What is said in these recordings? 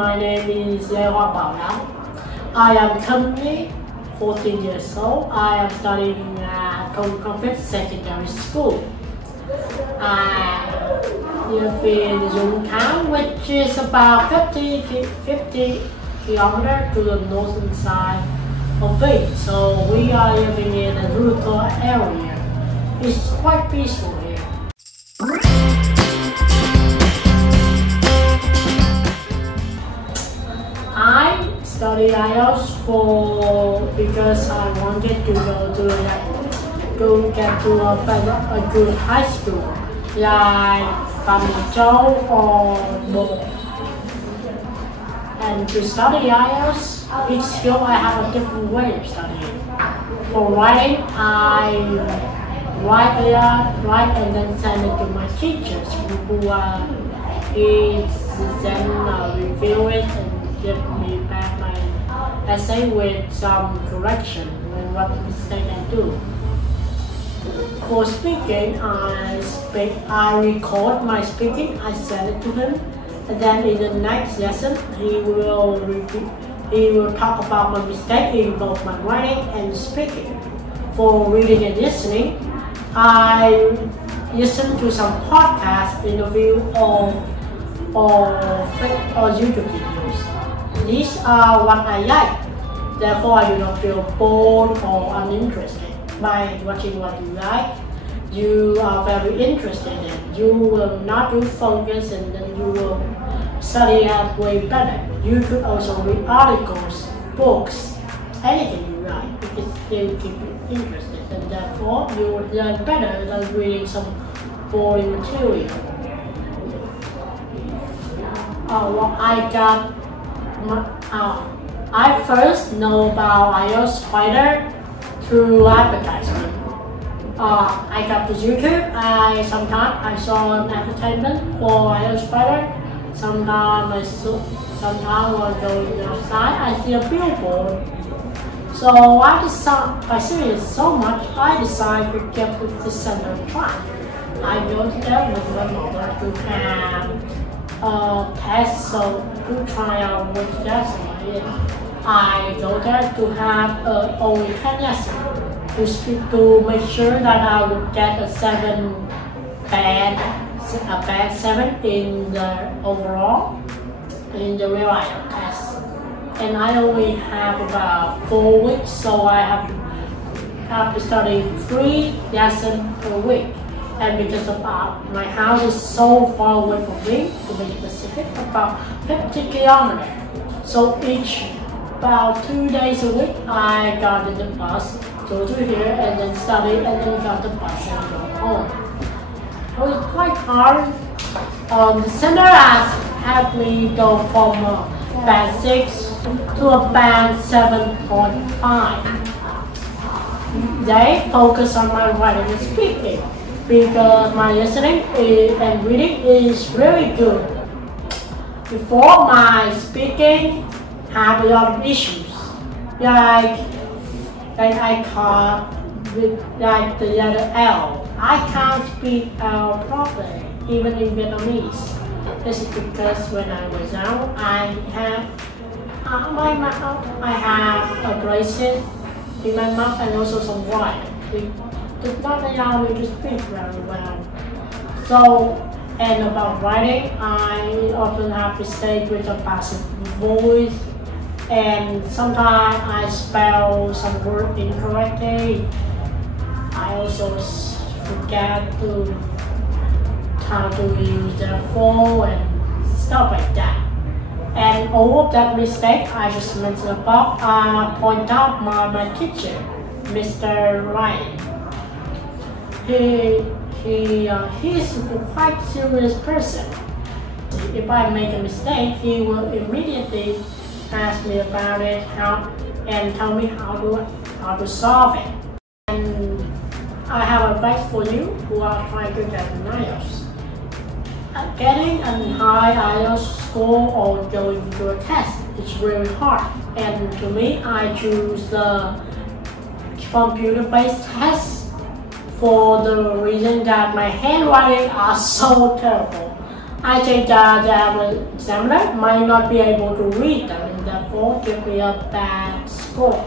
my name is Bảo Long. I am currently 14 years old. I am studying at Tôn Quang Phiệt Secondary School. I live in Town, which is about 50 kilometers to the northern side of it. So we are living in a rural area. It's quite peaceful here. I studied IELTS because I wanted to go get to a good high school like Phan Bội Châu or Bộ. And to study IELTS, each skill I have a different way of studying. For writing, I write and then send it to my teachers who then review it and give me back my essay with some correction when what mistake I do. For speaking, I record my speaking, I send it to him, and then in the next lesson he will talk about my mistake in both my writing and speaking. For reading and listening, I listen to some podcast interview or YouTube videos. These are what I like. Therefore, I do not feel bored or uninterested. By watching what you like, you are very interested in. You will not lose focus and then you will study it way better. You could also read articles, books, anything you like because they will keep you interested, and therefore you will learn better than reading some boring material. I first know about IELTS Fighter through advertisement. I got to YouTube. Sometimes I saw an advertisement for IELTS Fighter. Sometimes while going outside, I see a billboard. So I see it so much, I decided to give it the center try. I go there with my mother to have a test, so to try out what lesson I go there to have only 10 lessons to make sure that I would get a band 7 in the overall in the real IELTS test. And I only have about 4 weeks, so I have to study 3 lessons per week. And because of my house is so far away from me, to be specific, about 50 kilometers. So about 2 days a week, I got in the bus, go to here, and then study, and then got the bus and go home. It was quite hard. The center has helped me go from band 6 to a band 7.5. They focus on my writing and speaking because my listening and reading is really good. Before, my speaking have a lot of issues, like I can't with the letter L. I can't speak L properly, even in Vietnamese. This is because when I was young, I have abrasive in my mouth and also some wire. It did not allow me to speak very well. So, and about writing, I often have to stay with a passive voice, and sometimes I spell some word incorrectly. I also forget how to use the phone and stuff like that. And all of that mistake I just mentioned above, point out my teacher, Mr. Ryan. He's a quite serious person. If I make a mistake, he will immediately ask me about it, and tell me how to solve it. And I have advice for you who are trying to get an IELTS. Getting a high IELTS score or going to a test is really hard. And to me, I choose the computer-based test for the reason that my handwriting are so terrible. I think the examiner might not be able to read them and therefore give me a bad score.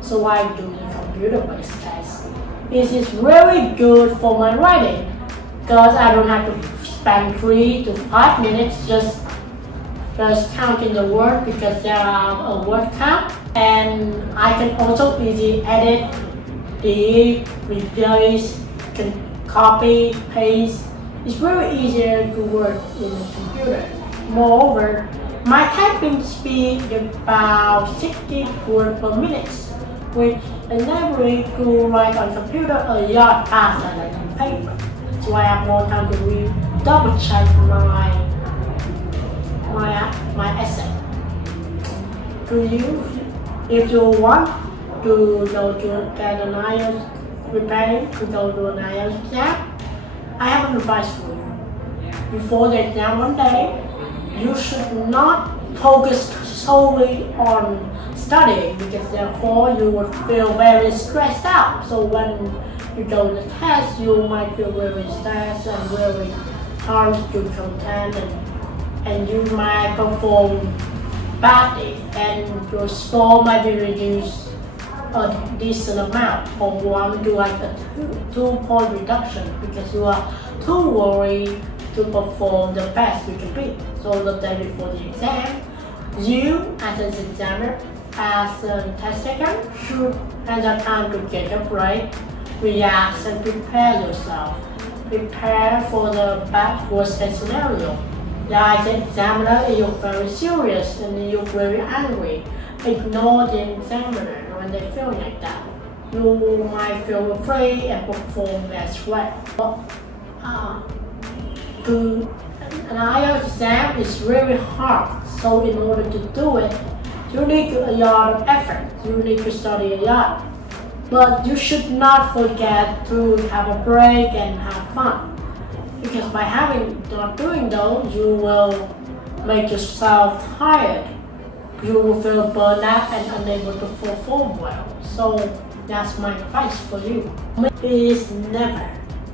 So I do the computer-based test. This is very good for my writing because I don't have to spend 3 to 5 minutes just counting the word because there are a word count, and I can also easily edit, delete, replace, can copy, paste. It's very easier to work in a computer. Moreover, my typing speed is about 60 words per minute, which enables me to write on computer a lot faster than on paper. So I have more time to double check my essay. If you want to go to get an IELTS preparing to go to an IELTS exam, I have an advice for you. Before the exam one day, you should not focus solely on studying because therefore you will feel very stressed out. So when you go to the test, you might feel very stressed and very hard to content, and you might perform badly and your score might be reduced a decent amount from 1 to like a 2-point reduction because you are too worried to perform the best you can be. So the day before the exam, you as an examiner, as a test taker, should have the time to get a break, relax and prepare yourself. Prepare for the bad worst case scenario. Like the examiner, you look very serious and you look very angry. Ignore the examiner when they feel like that. You might feel afraid and perform less well. An IELTS exam is very hard, so in order to do it, you need a lot of effort. You need to study a lot. But you should not forget to have a break and have fun. Because by not doing those, you will make yourself tired. You will feel burned out and unable to perform well. So that's my advice for you. It is never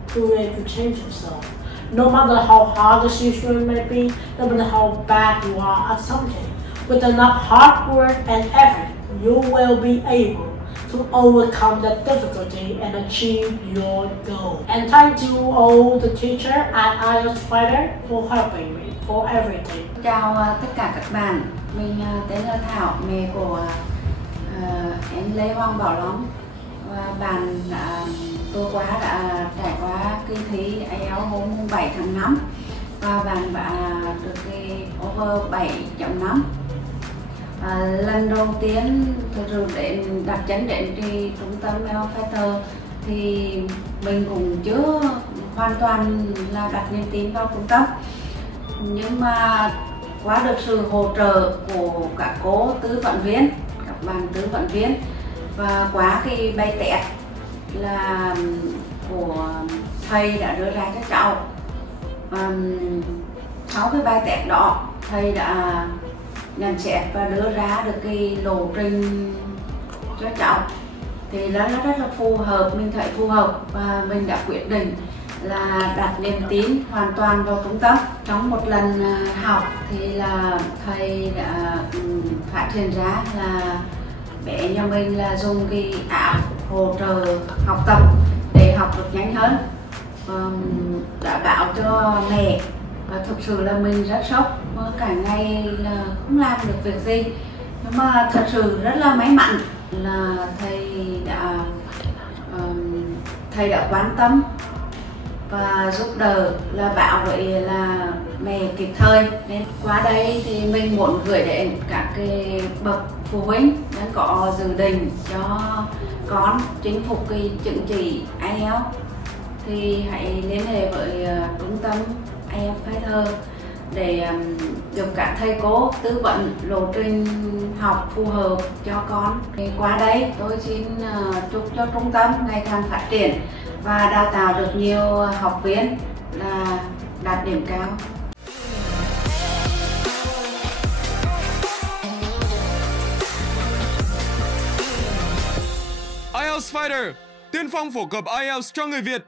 too late to change yourself. No matter how hard the situation may be, no matter how bad you are at something, with enough hard work and effort, you will be able to overcome that difficulty and achieve your goal. And thank you all the teacher at IELTS Fighter for helping me for everything. Chào tất cả các bạn, mình tên là Thảo, mẹ của em Lê Hoàng Bảo Long, và bạn vừa qua đã trải qua kỳ thi IELTS hôm 7 tháng 5 và bạn đã được cái over 7.5. Lần đầu tiên thực sự đến đặt chân đến trung tâm IELTS Fighter thì mình cũng chưa hoàn toàn là đặt niềm tin vào trung tâm, nhưng mà qua được sự hỗ trợ của các cô tư vấn viên, các bạn tư vấn viên, và qua cái bài test là của thầy đã đưa ra cho cháu, sau cái bài test đó thầy đã nhận xét và đưa ra được cái lộ trình cho cháu thì nó rất là phù hợp, mình thấy phù hợp và mình đã quyết định là đặt niềm tin hoàn toàn vào trung tâm. Trong một lần học thì là thầy đã phát hiện ra là bé nhà mình là dùng cái app hỗ trợ học tập để học được nhanh hơn, đã báo cho mẹ và thực sự là mình rất sốc, cả ngày là không làm được việc gì, nhưng mà thật sự rất là may mắn là thầy đã quan tâm và giúp đỡ, là bảo vậy là mẹ kịp thời. Nên qua đây thì mình muốn gửi đến các cái bậc phụ huynh đang có dự định cho con chinh phục cái chứng chỉ IELTS thì hãy liên hệ với trung tâm IELTS Fighter để được các thầy cô tư vấn lộ trình học phù hợp cho con. Thì qua đây tôi xin chúc cho trung tâm ngày càng phát triển và đào tạo được nhiều học viên là đạt điểm cao. IELTS Fighter, tiên phong phổ cập IELTS cho người Việt.